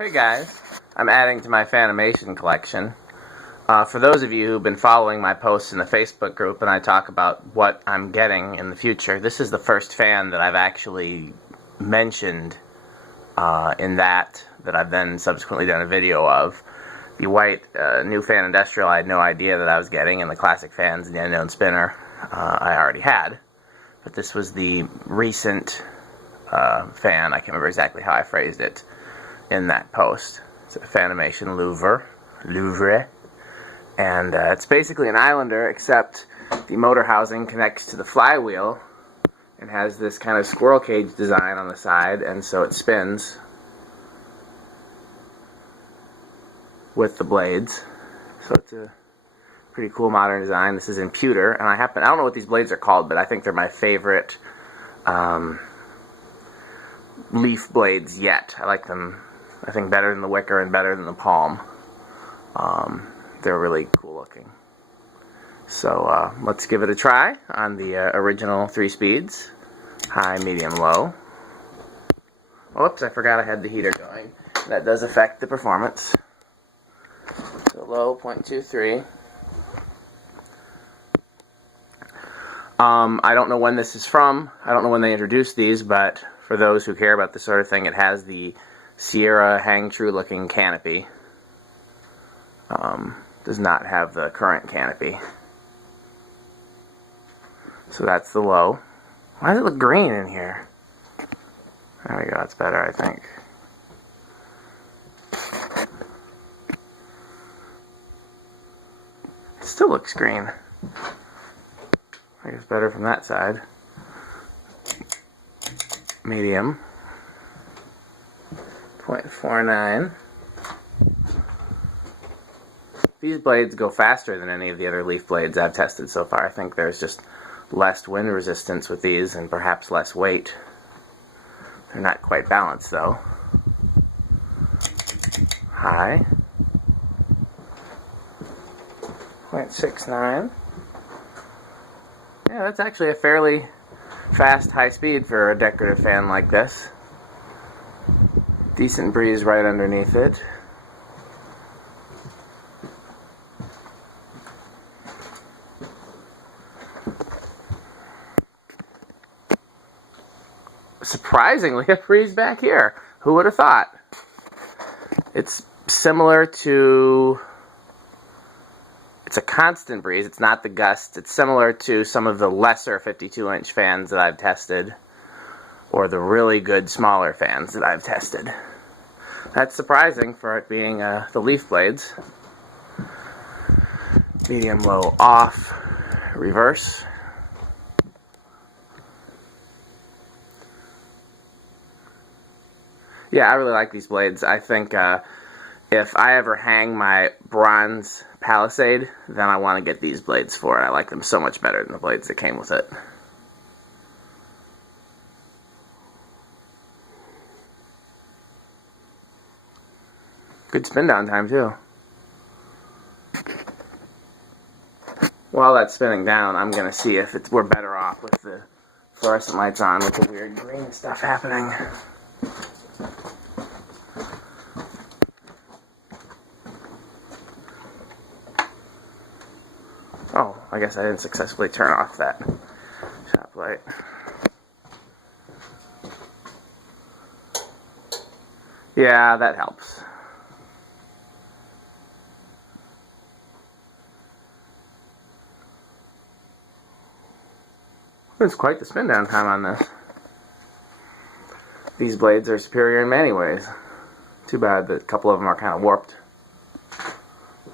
Hey guys, I'm adding to my Fanimation collection. For those of you who've been following my posts in the Facebook group and I talk about what I'm getting in the future, this is the first fan that I've actually mentioned in that I've then subsequently done a video of. The white new fan industrial I had no idea that I was getting, and the classic fans and the unknown spinner I already had. But this was the recent fan. I can't remember exactly how I phrased it in that post. It's a Fanimation Louvre, and it's basically an islander, except the motor housing connects to the flywheel and has this kind of squirrel cage design on the side, and so it spins with the blades. So it's a pretty cool modern design. This is in pewter, and I don't know what these blades are called, but I think they're my favorite leaf blades yet. I like them, I think, better than the wicker and better than the palm. They're really cool looking. So let's give it a try on the original 3 speeds. High, medium, low. Whoops, I forgot I had the heater going. That does affect the performance. So low, 0.23. I don't know when this is from. I don't know when they introduced these, but for those who care about this sort of thing, it has the Sierra hang true looking canopy. Does not have the current canopy. So that's the low. Why does it look green in here? There we go, that's better, I think. It still looks green. I guess better from that side. Medium. 0.49. These blades go faster than any of the other leaf blades I've tested so far. I think there's just less wind resistance with these and perhaps less weight. They're not quite balanced though. High. 0.69. Yeah, that's actually a fairly fast high speed for a decorative fan like this. Decent breeze right underneath it. Surprisingly, a breeze back here. Who would have thought? It's similar to... It's a constant breeze. It's not the gust. It's similar to some of the lesser 52-inch fans that I've tested, or the really good smaller fans that I've tested. That's surprising for it being the leaf blades. Medium, low, off, reverse. Yeah, I really like these blades. I think if I ever hang my bronze Palisade, then I want to get these blades for it. I like them so much better than the blades that came with it. Good spin down time too. While that's spinning down, I'm going to see if we're better off with the fluorescent lights on with the weird green stuff happening. Oh, I guess I didn't successfully turn off that shop light. Yeah, that helps. It's quite the spin down time on this. These blades are superior in many ways. Too bad that a couple of them are kind of warped.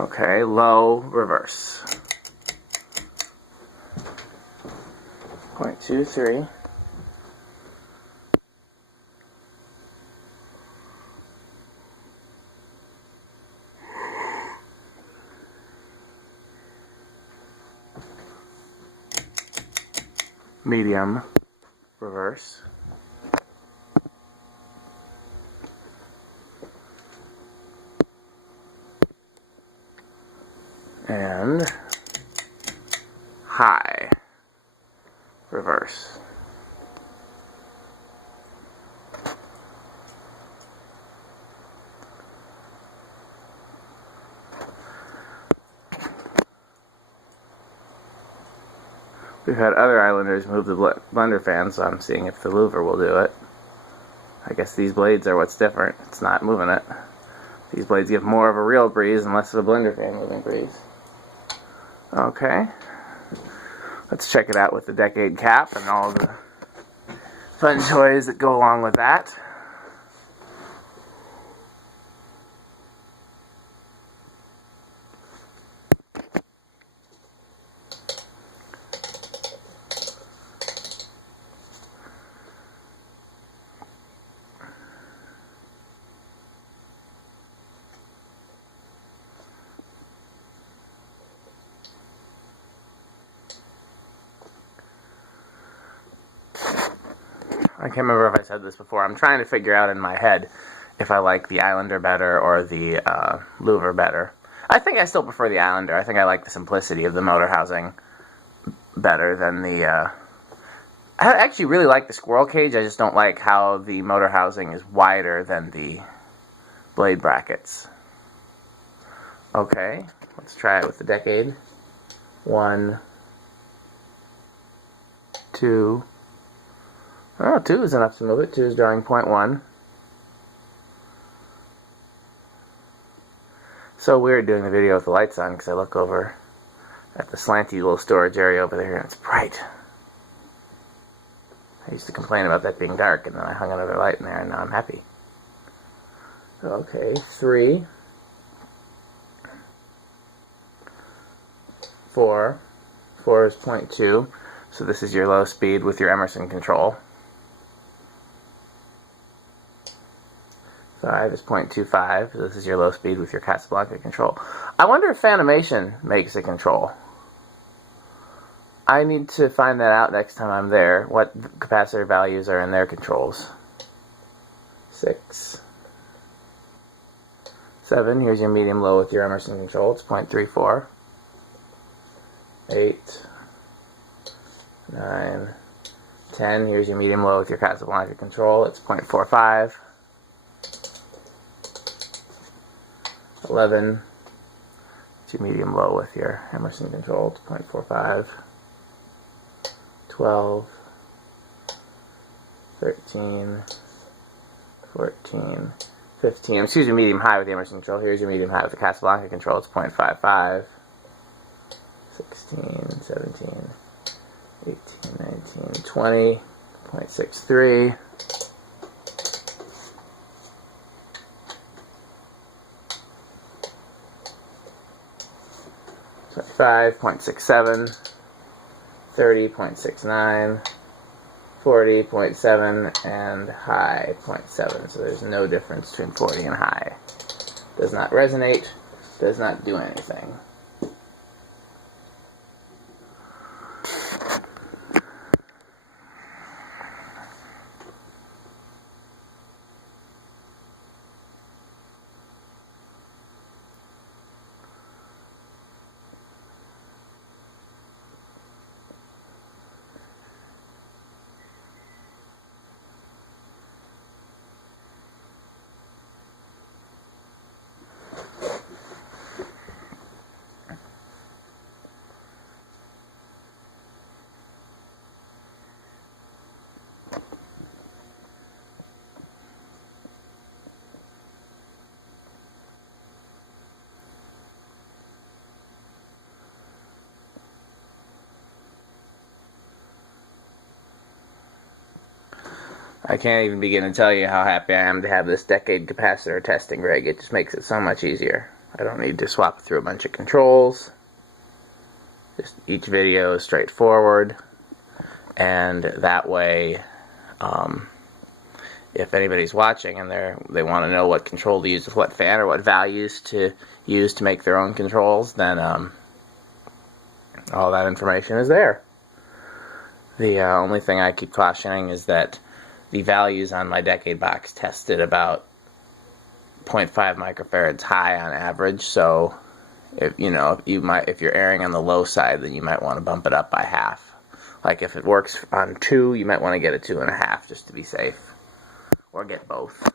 Okay, low, reverse. 0.23. Medium, reverse. And high, reverse. We've had other islanders move the blender fan, so I'm seeing if the Louvre will do it. I guess these blades are what's different. It's not moving it. These blades give more of a real breeze and less of a blender fan moving breeze. Okay. Let's check it out with the decade cap and all the fun toys that go along with that. I can't remember if I said this before. I'm trying to figure out in my head if I like the Islander better or the Louvre better. I think I still prefer the Islander. I think I like the simplicity of the motor housing better than the... I actually really like the squirrel cage. I just don't like how the motor housing is wider than the blade brackets. Okay, let's try it with the decade. 1, 2... Oh, 2 is enough to move it. 2 is drawing 0.1. So weird doing the video with the lights on because I look over at the slanty little storage area over there and it's bright. I used to complain about that being dark and then I hung another light in there and now I'm happy. Okay, 3, 4. 4 is 0.2. So this is your low speed with your Emerson control. 5 is 0.25, so this is your low speed with your Casablanca control. I wonder if Fanimation makes a control. I need to find that out next time I'm there, what capacitor values are in their controls. 6. 7, here's your medium low with your Emerson control, it's 0.34. 8. 9. 10, here's your medium low with your Casablanca control, it's 0.45. 11, to medium low with your Emerson control, it's 0.45. 12, 13, 14, 15, excuse me, medium high with the Emerson control. Here's your medium high with the Casablanca control, it's 0.55. 16, 17, 18, 19, 20, 0.63. 25.67, 30.69, 40.7, and high 0.7. So there's no difference between 40 and high. Does not resonate, does not do anything. I can't even begin to tell you how happy I am to have this decade capacitor testing rig. It just makes it so much easier. I don't need to swap through a bunch of controls. Just each video is straightforward. And that way, if anybody's watching and they want to know what control to use with what fan or what values to use to make their own controls, then all that information is there. The only thing I keep cautioning is that the values on my decade box tested about 0.5 microfarads high on average, so if you're erring on the low side, then you might want to bump it up by half. Like if it works on 2, you might want to get a 2.5 just to be safe, or get both.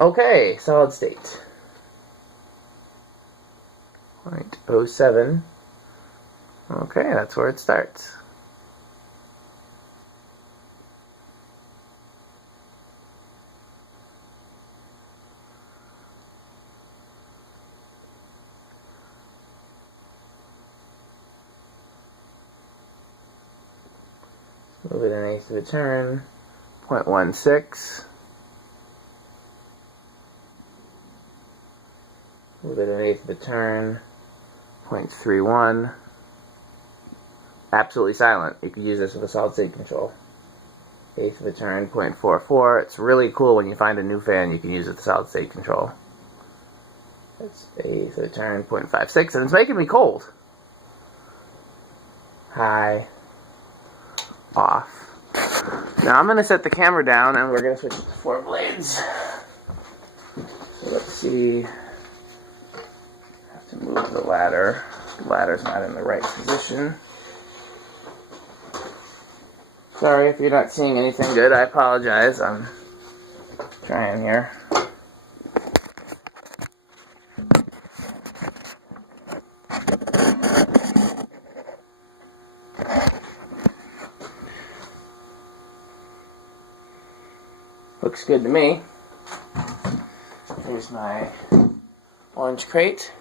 Okay, solid state. 0.07, Okay, that's where it starts. Move it an eighth of a turn, 0.16. Move it an eighth of a turn, 0.31. Absolutely silent. You could use this with a solid state control. Eighth of a turn, 0.44. It's really cool when you find a new fan you can use it with solid state control. It's eighth of a turn, 0.56, and it's making me cold. High. Off. Now I'm going to set the camera down and we're going to switch it to 4 blades. So let's see. I have to move the ladder. The ladder's not in the right position. Sorry if you're not seeing anything good. I apologize. I'm trying here. Looks good to me. Here's my orange crate.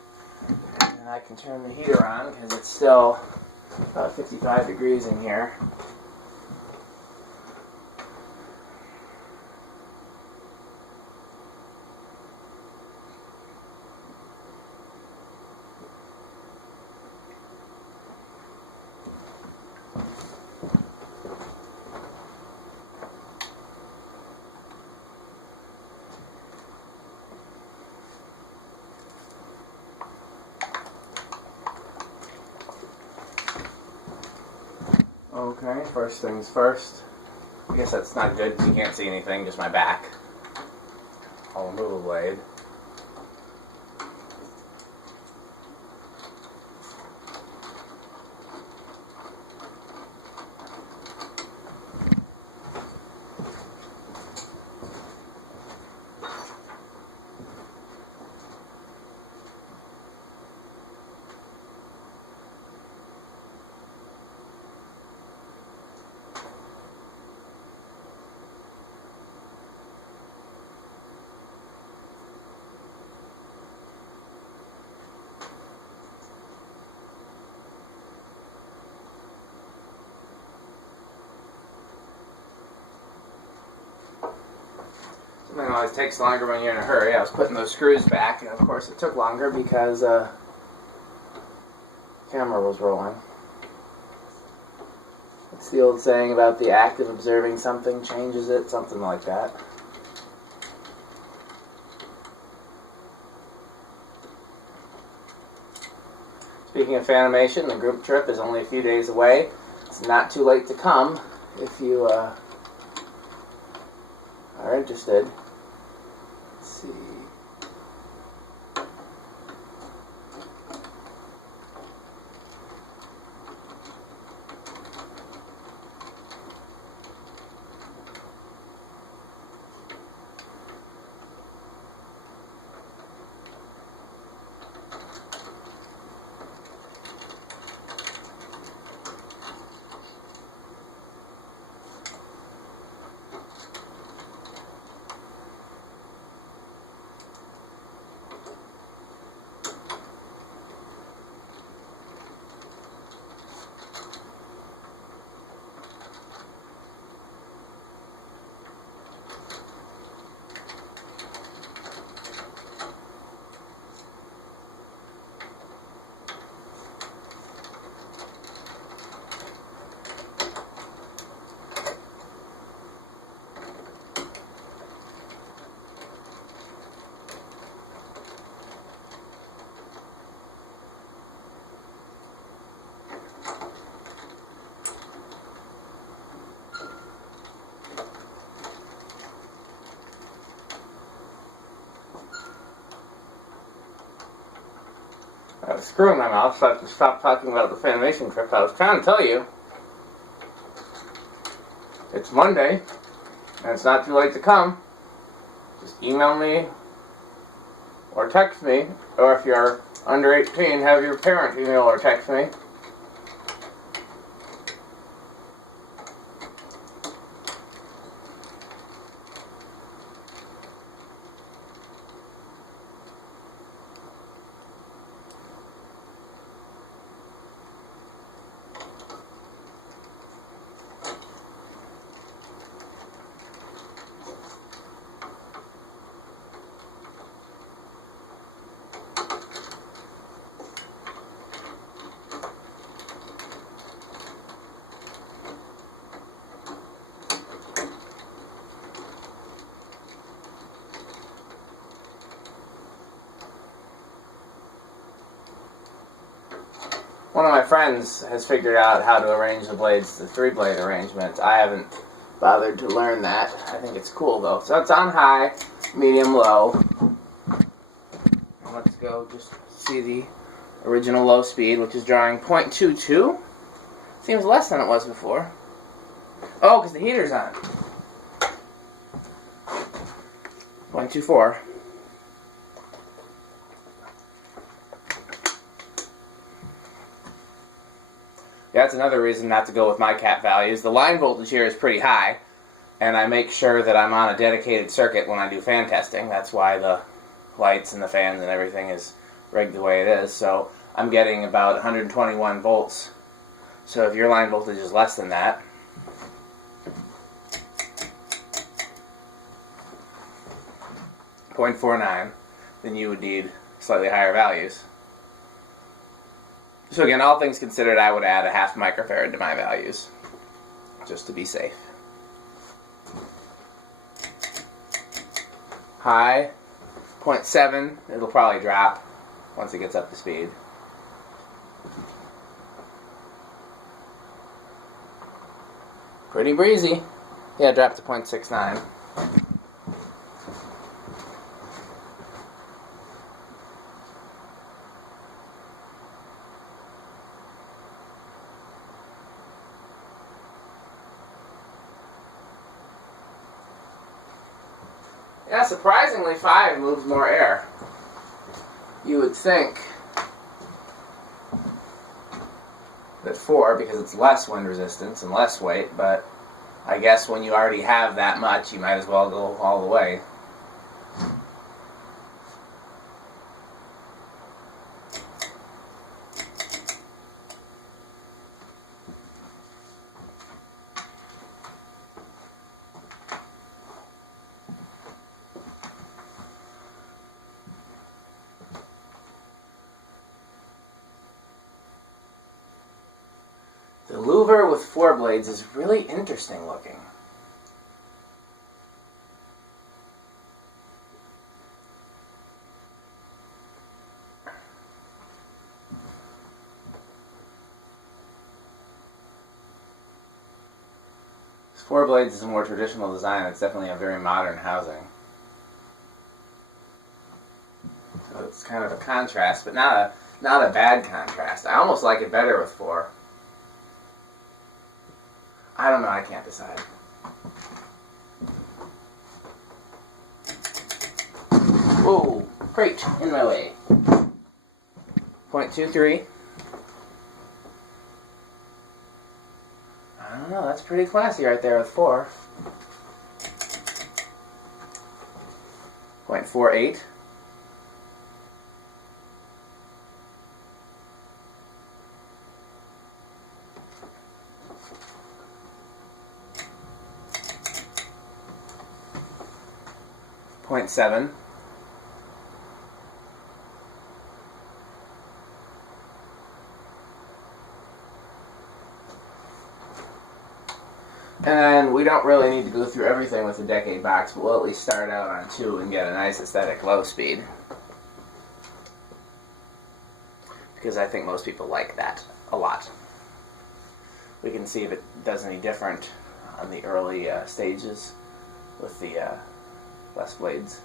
And I can turn the heater on because it's still about 55 degrees in here. Okay, first things first. I guess that's not good because you can't see anything, just my back. I'll remove a blade. Something always takes longer when you're in a hurry. I was putting those screws back, and of course it took longer because the camera was rolling. It's the old saying about the act of observing something changes it, something like that. Speaking of Fanimation, the group trip is only a few days away. It's not too late to come if you are interested. Let's see. I was screwing my mouth, so I have to stop talking about the Fanimation trip. I was trying to tell you. It's Monday, and it's not too late to come. Just email me, or text me, or if you're under 18, have your parent email or text me. One of my friends has figured out how to arrange the blades to 3-blade arrangement. I haven't bothered to learn that. I think it's cool though. So it's on high, medium, low. Let's go just see the original low speed, which is drawing 0.22. Seems less than it was before. Oh, because the heater's on. 0.24. That's another reason not to go with my cap values. The line voltage here is pretty high, and I make sure that I'm on a dedicated circuit when I do fan testing. That's why the lights and the fans and everything is rigged the way it is. So I'm getting about 121 volts. So if your line voltage is less than that, .49, then you would need slightly higher values. So again, all things considered, I would add a half microfarad to my values, just to be safe. High, 0.7, it'll probably drop once it gets up to speed. Pretty breezy. Yeah, drop to 0.69. Yeah, surprisingly 5 moves more air. You would think that 4, because it's less wind resistance and less weight, but I guess when you already have that much, you might as well go all the way. The Louvre with 4 blades is really interesting looking. This 4 blades is a more traditional design. It's definitely a very modern housing. So it's kind of a contrast, but not a bad contrast. I almost like it better with 4. I don't know, I can't decide. Whoa, crate in my way. 0.23. I don't know, that's pretty classy right there with 4. 0.48. .7. And we don't really need to go through everything with the decade box, but we'll at least start out on 2 and get a nice aesthetic low speed. Because I think most people like that a lot. We can see if it does any different on the early stages with the less blades.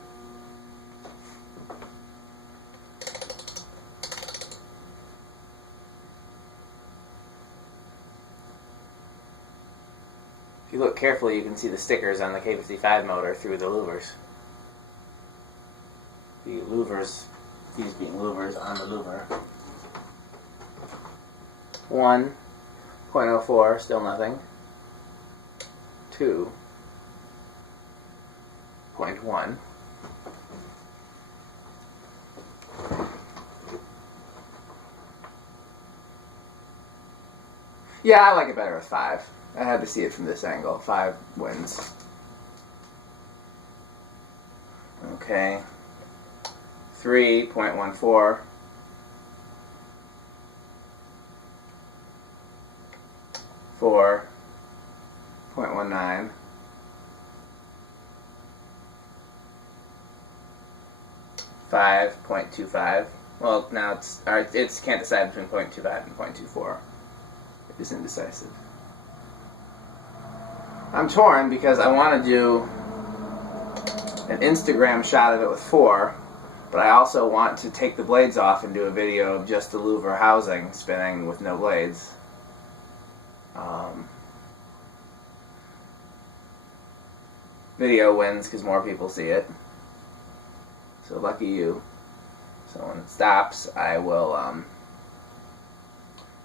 If you look carefully, you can see the stickers on the K55 motor through the louvers. The louvers, these being louvers on the louver. 1.04, still nothing. 2.1. Yeah, I like it better with 5. I had to see it from this angle. 5 wins. Okay. 3.14. 4.19. 5.25. Well, now it's can't decide between 0.25 and 0.24. It is indecisive. I'm torn because I want to do an Instagram shot of it with 4, but I also want to take the blades off and do a video of just the Louvre housing spinning with no blades. Video wins because more people see it. So lucky you. So when it stops, I will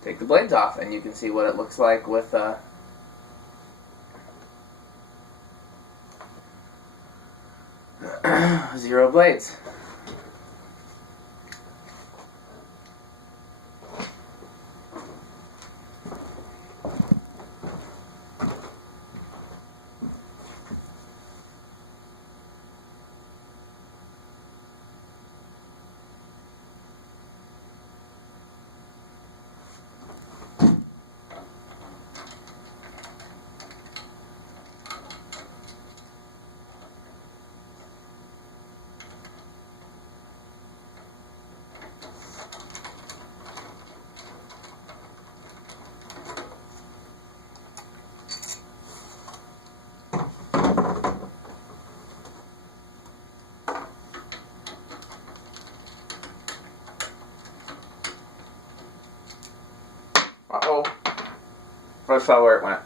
take the blades off, and you can see what it looks like with 0 blades. Uh-oh. I saw where it went.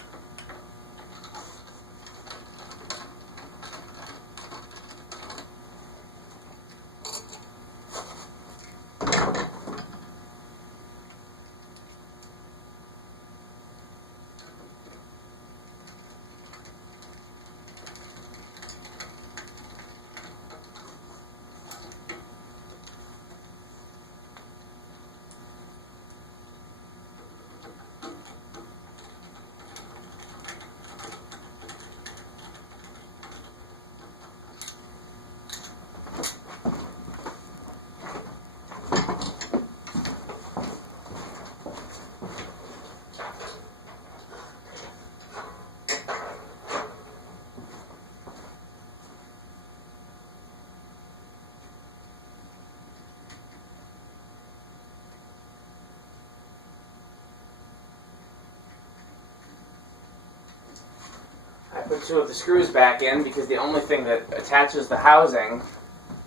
I put 2 of the screws back in because the only thing that attaches the housing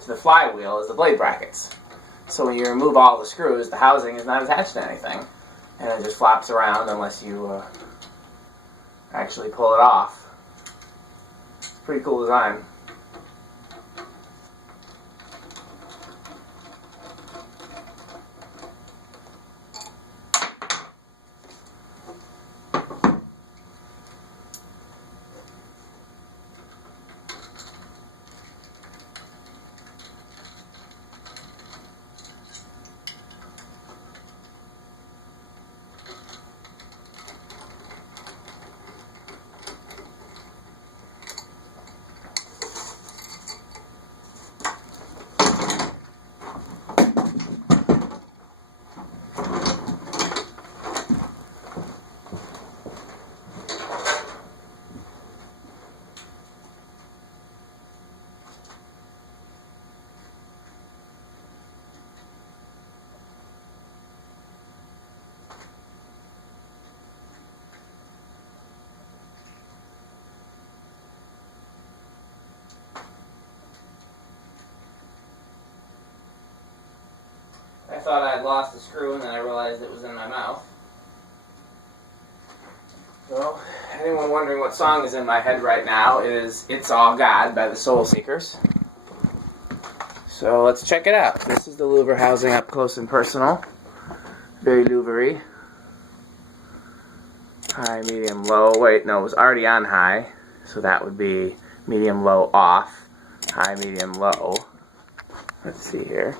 to the flywheel is the blade brackets. So when you remove all the screws, the housing is not attached to anything, and it just flops around unless you actually pull it off. It's a pretty cool design. I thought I'd lost a screw, and then I realized it was in my mouth. Well, anyone wondering what song is in my head right now is It's All God by the Soul Seekers. So let's check it out. This is the Louvre housing up close and personal. Very Louvre-y. High, medium, low. Wait, no, it was already on high. So that would be medium, low, off. High, medium, low. Let's see here.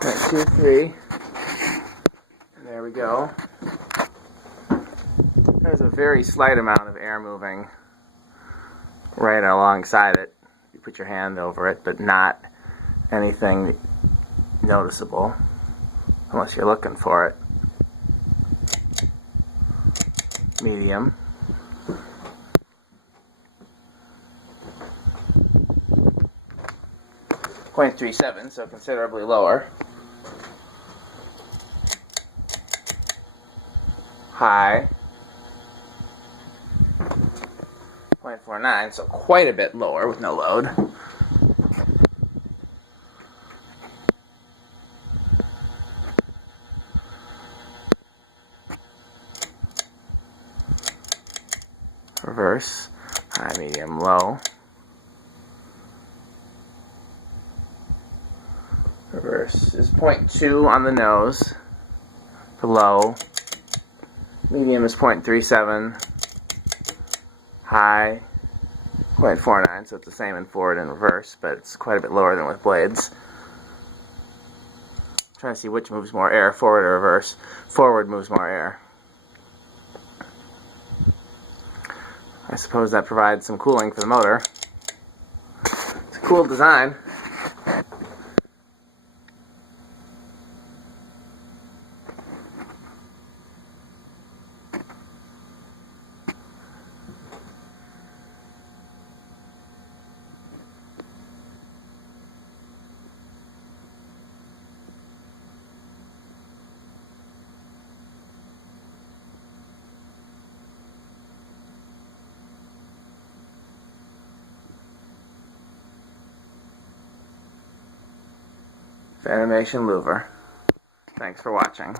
1, 2, 3. There we go. There's a very slight amount of air moving right alongside it. You put your hand over it, but not anything noticeable unless you're looking for it. Medium. 0.37, so considerably lower. High, 0.49, so quite a bit lower with no load. Reverse, high, medium, low. Reverse is 0.2 on the nose for low. Medium is 0.37. High, 0.49, so it's the same in forward and reverse, but it's quite a bit lower than with blades. I'm trying to see which moves more air, forward or reverse. Forward moves more air. I suppose that provides some cooling for the motor. It's a cool design. Fanimation Louvre. Thanks for watching.